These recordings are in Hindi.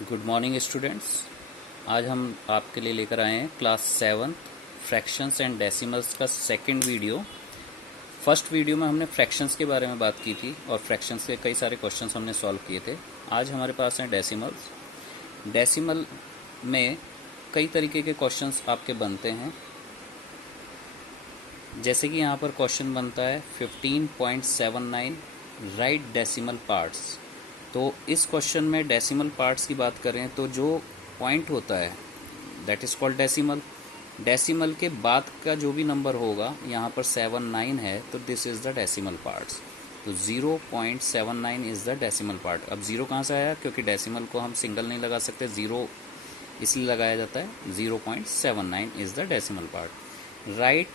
Good morning students. आज हम आपके लिए लेकर आए हैं क्लास 7 फ्रैक्शंस एंड डेसिमल्स का सेकंड वीडियो। फर्स्ट वीडियो में हमने फ्रैक्शंस के बारे में बात की थी और फ्रैक्शंस के कई सारे क्वेश्चंस हमने सॉल्व किए थे। आज हमारे पास हैं डेसिमल्स। डेसिमल में कई तरीके के क्वेश्चंस आपके बनते हैं, जैसे कि यहाँ पर क्वेश्चन बनता है 15.79 राइट डेसिमल पार्ट्स। तो इस क्वेश्चन में डेसिमल पार्ट्स की बात करें तो जो पॉइंट होता है that is called decimal. Decimal के बाद का जो भी नंबर होगा, यहाँ पर 79 है तो this is the decimal parts. तो 0.79 इज द डेसिमल पार्ट। अब जीरो कहाँ से आया, क्योंकि डेसिमल को हम सिंगल नहीं लगा सकते, जीरो इसलिए लगाया जाता है। 0.79 is the decimal part. Right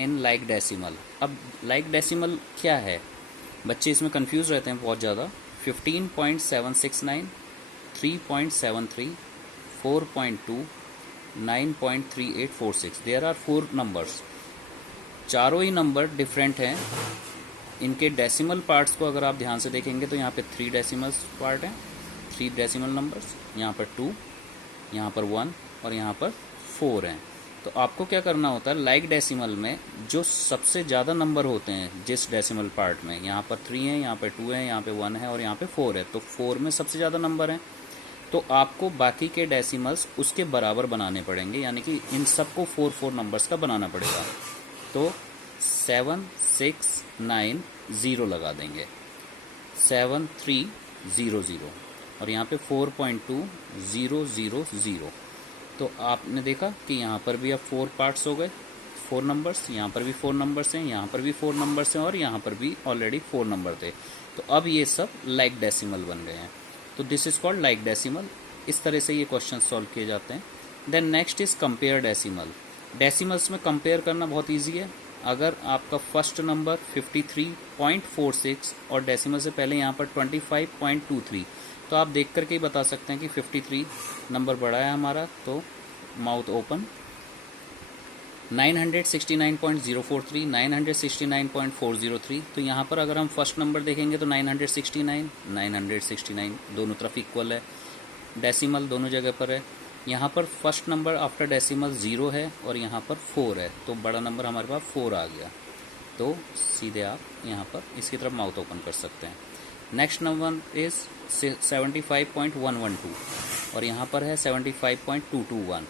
in like decimal. अब लाइक डेसिमल क्या है, बच्चे इसमें कंफ्यूज रहते हैं बहुत ज़्यादा। 15.769, 3.73, 4.2, 9.3846। There are 4 numbers. चारों ही नंबर डिफरेंट हैं। इनके डेसिमल पार्ट्स को अगर आप ध्यान से देखेंगे तो यहाँ पे 3 डेसिमल पार्ट हैं, 3 डेसिमल नंबर्स। यहाँ पर 2, यहाँ पर 1 और यहाँ पर 4 हैं। तो आपको क्या करना होता है, लाइक डेसिमल में जो सबसे ज़्यादा नंबर होते हैं जिस डेसिमल पार्ट में, यहाँ पर 3 है, यहाँ पे 2 है, यहाँ पे 1 है और यहाँ पे 4 है, तो 4 में सबसे ज़्यादा नंबर हैं। तो आपको बाकी के डेसिमल्स उसके बराबर बनाने पड़ेंगे, यानी कि इन सबको 4 नंबर्स का बनाना पड़ेगा। तो 7 6 9 0 लगा देंगे, 7 3 0 0 और यहाँ पे 4.2 0 0 0। तो आपने देखा कि यहाँ पर भी अब 4 पार्ट्स हो गए, 4 नंबर्स, यहाँ पर भी 4 नंबर्स हैं, यहाँ पर भी 4 नंबर्स हैं और यहाँ पर भी ऑलरेडी 4 नंबर थे। तो अब ये सब लाइक डेसिमल बन गए हैं। तो this is called like decimal. इस तरह से ये क्वेश्चन सॉल्व किए जाते हैं। Then next is compare decimal. Decimals में कंपेयर करना बहुत ईजी है। अगर आपका फर्स्ट नंबर 53.46 और डेसिमल से पहले यहाँ पर 25.23, तो आप देख करके ही बता सकते हैं कि 53 नंबर बड़ा है हमारा। तो माउथ ओपन। 969.043, 969.403। तो यहाँ पर अगर हम फर्स्ट नंबर देखेंगे तो 969, 969 दोनों तरफ इक्वल है, डेसिमल दोनों जगह पर है। यहाँ पर फर्स्ट नंबर आफ्टर डेसिमल 0 है और यहाँ पर 4 है, तो बड़ा नंबर हमारे पास 4 आ गया। तो सीधे आप यहाँ पर इसकी तरफ माउथ ओपन कर सकते हैं। नेक्स्ट नंबर इज 75.112 और यहाँ पर है 75.221।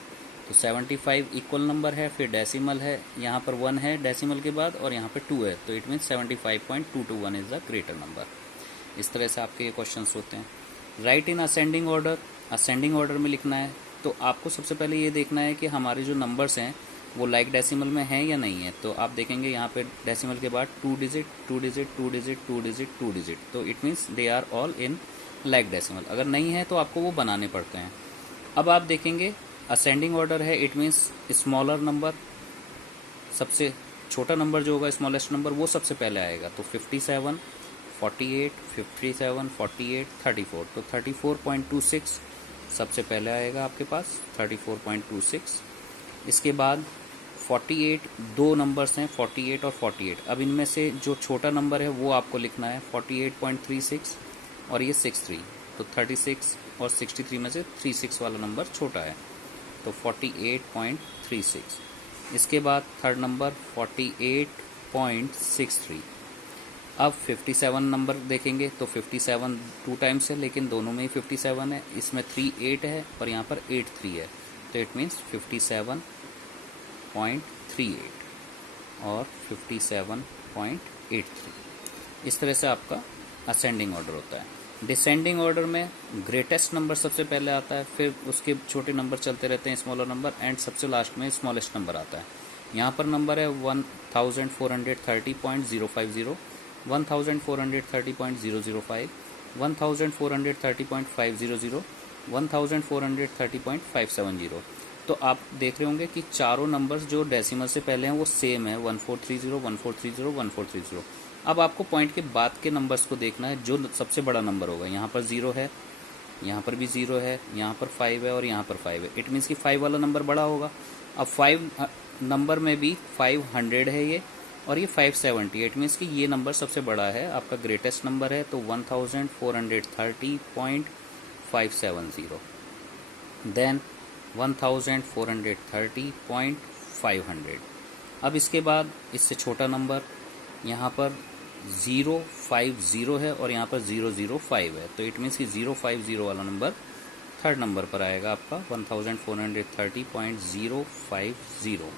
तो 75 इक्वल नंबर है, फिर डेसिमल है, यहाँ पर 1 है डेसिमल के बाद और यहाँ पे 2 है, तो it mean 75.221 is the greater number. इस तरह से आपके ये क्वेश्चंस होते हैं। Right in ascending order. Ascending order में लिखना है तो आपको सबसे पहले ये देखना है कि हमारे जो नंबर्स हैं वो लाइक डेसिमल में हैं या नहीं है। तो आप देखेंगे यहाँ पे डेसिमल के बाद 2 digit 2 digit 2 digit 2 digit 2 digit, तो it means they are all in like decimal. अगर नहीं है तो आपको वो बनाने पड़ते हैं। अब आप देखेंगे असेंडिंग ऑर्डर है, इट मीन्स स्मॉलर नंबर, सबसे छोटा नंबर जो होगा स्मॉलेस्ट नंबर वो सबसे पहले आएगा। तो 57 48 57 48 34, तो 34.26 सबसे पहले आएगा आपके पास, 34.26। इसके बाद 48 दो नंबर्स हैं, 48 और 48। अब इनमें से जो छोटा नंबर है वो आपको लिखना है, 48.36 और ये 63। तो 36 और 63 में से 36 वाला नंबर छोटा है, तो 48.36। इसके बाद थर्ड नंबर 48.63। अब 57 नंबर देखेंगे तो 57 2 टाइम्स है, लेकिन दोनों में ही 57 है। इसमें 3 8 है और यहाँ पर 8 3 है, तो इट मीन्स 57.38 और 57.83। इस तरह से आपका असेंडिंग ऑर्डर होता है। डिसेंडिंग ऑर्डर में ग्रेटेस्ट नंबर सबसे पहले आता है, फिर उसके छोटे नंबर चलते रहते हैं, स्मॉलर नंबर, एंड सबसे लास्ट में स्मॉलेस्ट नंबर आता है। यहाँ पर नंबर है 1430.050, 1430.005, 1430.500, 1430.570। तो आप देख रहे होंगे कि चारों नंबर्स जो डेसिमल से पहले हैं वो सेम है, 1430, 1430, 1430। अब आपको पॉइंट के बाद के नंबर्स को देखना है, जो सबसे बड़ा नंबर होगा। यहाँ पर 0 है, यहाँ पर भी 0 है, यहाँ पर 5 है और यहाँ पर 5 है, इट मीन्स कि 5 वाला नंबर बड़ा होगा। अब 5 नंबर में भी 500 है ये और ये 570, इट मीन्स कि ये नंबर सबसे बड़ा है, आपका ग्रेटेस्ट नंबर है। तो 570, देन 1430.500। अब इसके बाद इससे छोटा नंबर यहाँ पर 050 है और यहाँ पर 005 है, तो इट मीन्स कि 050 वाला नंबर थर्ड नंबर पर आएगा आपका 1430.050,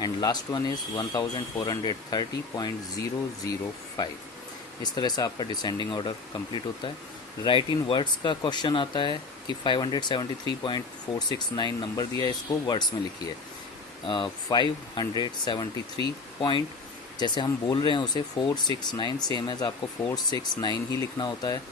एंड लास्ट वन इज 1430.005। इस तरह से आपका डिसेंडिंग ऑर्डर कंप्लीट होता है। राइट इन वर्ड्स का क्वेश्चन आता है कि 573.469 नंबर दिया है, इसको वर्ड्स में लिखिए। 573 पॉइंट, जैसे हम बोल रहे हैं उसे 469, सेम एज आपको 469 ही लिखना होता है।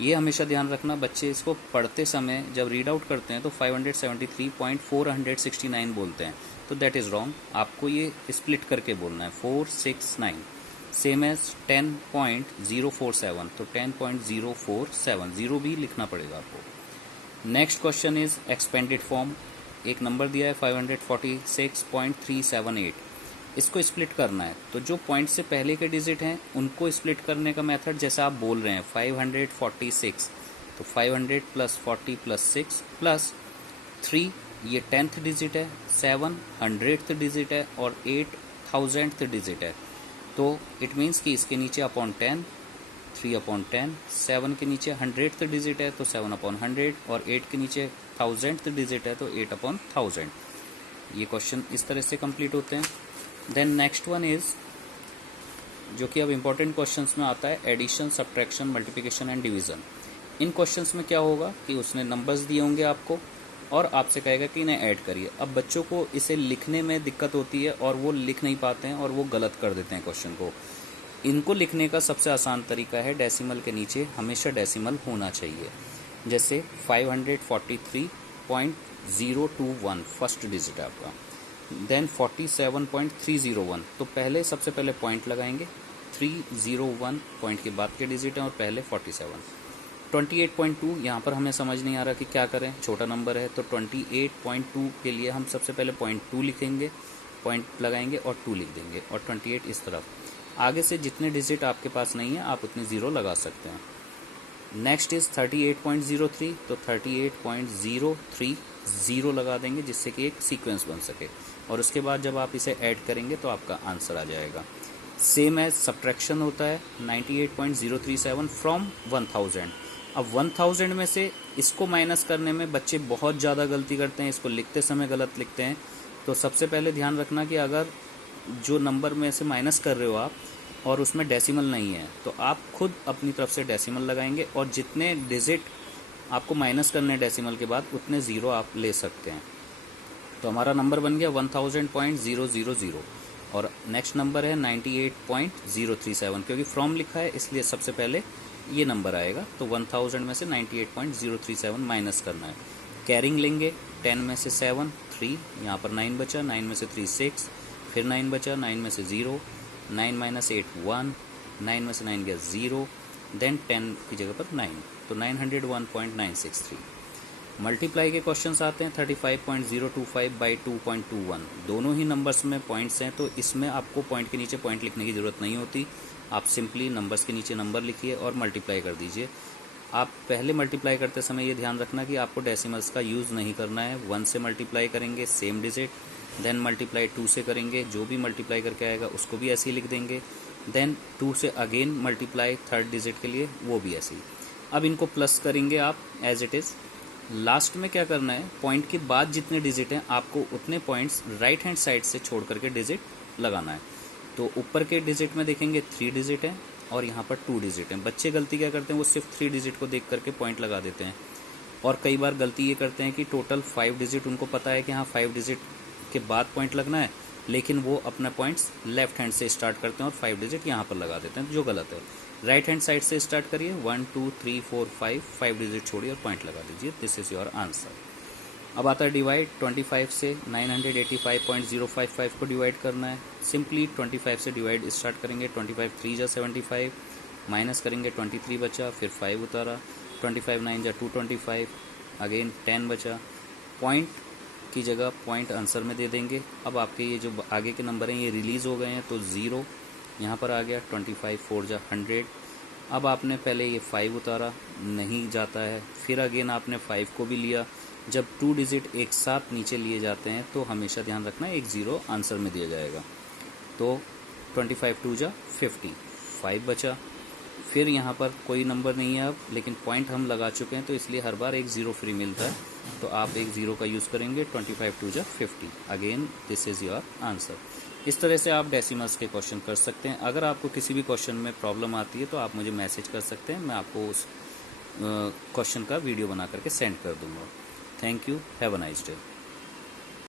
ये हमेशा ध्यान रखना, बच्चे इसको पढ़ते समय जब रीड आउट करते हैं तो 573.469 बोलते हैं, तो दैट इज़ रॉन्ग। आपको ये स्प्लिट करके बोलना है 469, सेम एज 10.047, तो 10.047 जीरो भी लिखना पड़ेगा आपको। Next question is expanded form. एक नंबर दिया है 546.378, इसको स्प्लिट करना है। तो जो पॉइंट से पहले के डिजिट हैं उनको स्प्लिट करने का मेथड जैसा आप बोल रहे हैं 546, तो 500 प्लस 40 प्लस 6 प्लस 3, ये 10th डिजिट है, 7 100th डिजिट है और 8 1000th डिजिट है। तो इट मीन्स कि इसके नीचे अपॉन 10, 3 अपॉन 10, 7 के नीचे 100th डिजिट है तो 7 अपॉन 100, और 8 के नीचे 1000th डिजिट है तो 8 अपॉन 1000। ये क्वेश्चन इस तरह से कंप्लीट होते हैं। देन नेक्स्ट वन इज, जो कि अब इम्पोर्टेंट क्वेश्चंस में आता है, addition, subtraction, multiplication and division. इन क्वेश्चंस में क्या होगा कि उसने नंबर्स दिए होंगे आपको और आपसे कहेगा कि इन्हें ऐड करिए। अब बच्चों को इसे लिखने में दिक्कत होती है और वो लिख नहीं पाते हैं और वो गलत कर देते हैं क्वेश्चन को। इनको लिखने का सबसे आसान तरीका है, डेसिमल के नीचे हमेशा डेसिमल होना चाहिए। जैसे 543.021 फर्स्ट डिजिट है आपका, देन 47.301, तो पहले सबसे पहले पॉइंट लगाएंगे, 301 पॉइंट के बाद के डिजिट हैं और पहले 47। 28.2 यहाँ पर हमें समझ नहीं आ रहा कि क्या करें, छोटा नंबर है, तो 28.2 के लिए हम सबसे पहले 0.2 लिखेंगे, पॉइंट लगाएंगे और 2 लिख देंगे, और 28 इस तरफ। आगे से जितने डिजिट आपके पास नहीं है आप उतने ज़ीरो लगा सकते हैं। नेक्स्ट इज 38.03, तो 38.03 ज़ीरो लगा देंगे जिससे कि एक सीक्वेंस बन सके, और उसके बाद जब आप इसे ऐड करेंगे तो आपका आंसर आ जाएगा। सेम एज सब्ट्रैक्शन होता है 98.037 फ्रॉम 1000। अब 1000 में से इसको माइनस करने में बच्चे बहुत ज़्यादा गलती करते हैं, इसको लिखते समय गलत लिखते हैं। तो सबसे पहले ध्यान रखना कि अगर जो नंबर में से माइनस कर रहे हो आप और उसमें डेसिमल नहीं है तो आप खुद अपनी तरफ से डेसिमल लगाएंगे, और जितने डिजिट आपको माइनस करने डेसिमल के बाद उतने ज़ीरो आप ले सकते हैं। तो हमारा नंबर बन गया 1000.000, और नेक्स्ट नंबर है 98.037, क्योंकि फ्रॉम लिखा है इसलिए सबसे पहले ये नंबर आएगा। तो 1000 में से 98.037 माइनस करना है। कैरिंग लेंगे, 10 में से 7, 3, यहाँ पर 9 बचा, 9 में से 3 6, फिर 9 बचा, 9 में से 0, 9 माइनस 8 1, 9 में से 9 गया 0, देन 10 की जगह पर 9, तो 901.963। मल्टीप्लाई के क्वेश्चंस आते हैं 35.025 बाई 2.21, दोनों ही नंबर्स में पॉइंट्स हैं, तो इसमें आपको पॉइंट के नीचे पॉइंट लिखने की ज़रूरत नहीं होती। आप सिंपली नंबर्स के नीचे नंबर लिखिए और मल्टीप्लाई कर दीजिए। आप पहले मल्टीप्लाई करते समय ये ध्यान रखना कि आपको डेसिमल्स का यूज़ नहीं करना है। 1 से मल्टीप्लाई करेंगे सेम डिजिट, देन मल्टीप्लाई 2 से करेंगे, जो भी मल्टीप्लाई करके आएगा उसको भी ऐसे ही लिख देंगे, देन 2 से अगेन मल्टीप्लाई थर्ड डिजिट के लिए, वो भी ऐसे ही। अब इनको प्लस करेंगे आप एज इट इज़। लास्ट में क्या करना है, पॉइंट के बाद जितने डिजिट हैं आपको उतने पॉइंट्स राइट हैंड साइड से छोड़ करके डिजिट लगाना है। तो ऊपर के डिजिट में देखेंगे 3 डिजिट हैं और यहाँ पर 2 डिजिट हैं। बच्चे गलती क्या करते हैं, वो सिर्फ 3 डिजिट को देख करके पॉइंट लगा देते हैं, और कई बार गलती ये करते हैं कि टोटल 5 डिजिट उनको पता है कि हाँ 5 डिजिट के बाद पॉइंट लगना है, लेकिन वो अपना पॉइंट्स लेफ्ट हैंड से स्टार्ट करते हैं और 5 डिजिट यहाँ पर लगा देते हैं, जो गलत है। राइट हैंड साइड से स्टार्ट करिए, 1 2 3 4 5 डिजिट छोड़िए और पॉइंट लगा दीजिए। This is your answer. अब आता है डिवाइड। 25 से 985.055 को डिवाइड करना है। सिंपली 25 से डिवाइड स्टार्ट करेंगे, 25 3 जा 75, माइनस करेंगे 23 बचा, फिर 5 उतारा, 25 9 जा 225, अगेन 10 बचा, पॉइंट की जगह पॉइंट आंसर में दे देंगे। अब आपके ये जो आगे के नंबर हैं ये रिलीज़ हो गए हैं, तो 0 यहाँ पर आ गया, 25 4 जा 100, अब आपने पहले ये 5 उतारा, नहीं जाता है, फिर अगेन आपने 5 को भी लिया। जब 2 डिजिट एक साथ नीचे लिए जाते हैं तो हमेशा ध्यान रखना एक ज़ीरो आंसर में दिया जाएगा। तो 25 2 जा 50, 5 बचा। फिर यहाँ पर कोई नंबर नहीं है अब, लेकिन पॉइंट हम लगा चुके हैं तो इसलिए हर बार एक ज़ीरो फ्री मिलता है, तो आप एक ज़ीरो का यूज़ करेंगे। 25 2 जा 50, again this is your answer. इस तरह से आप डेसिमल्स के क्वेश्चन कर सकते हैं। अगर आपको किसी भी क्वेश्चन में प्रॉब्लम आती है तो आप मुझे मैसेज कर सकते हैं, मैं आपको उस क्वेश्चन का वीडियो बना करके सेंड कर दूंगा। Thank you, have a nice day.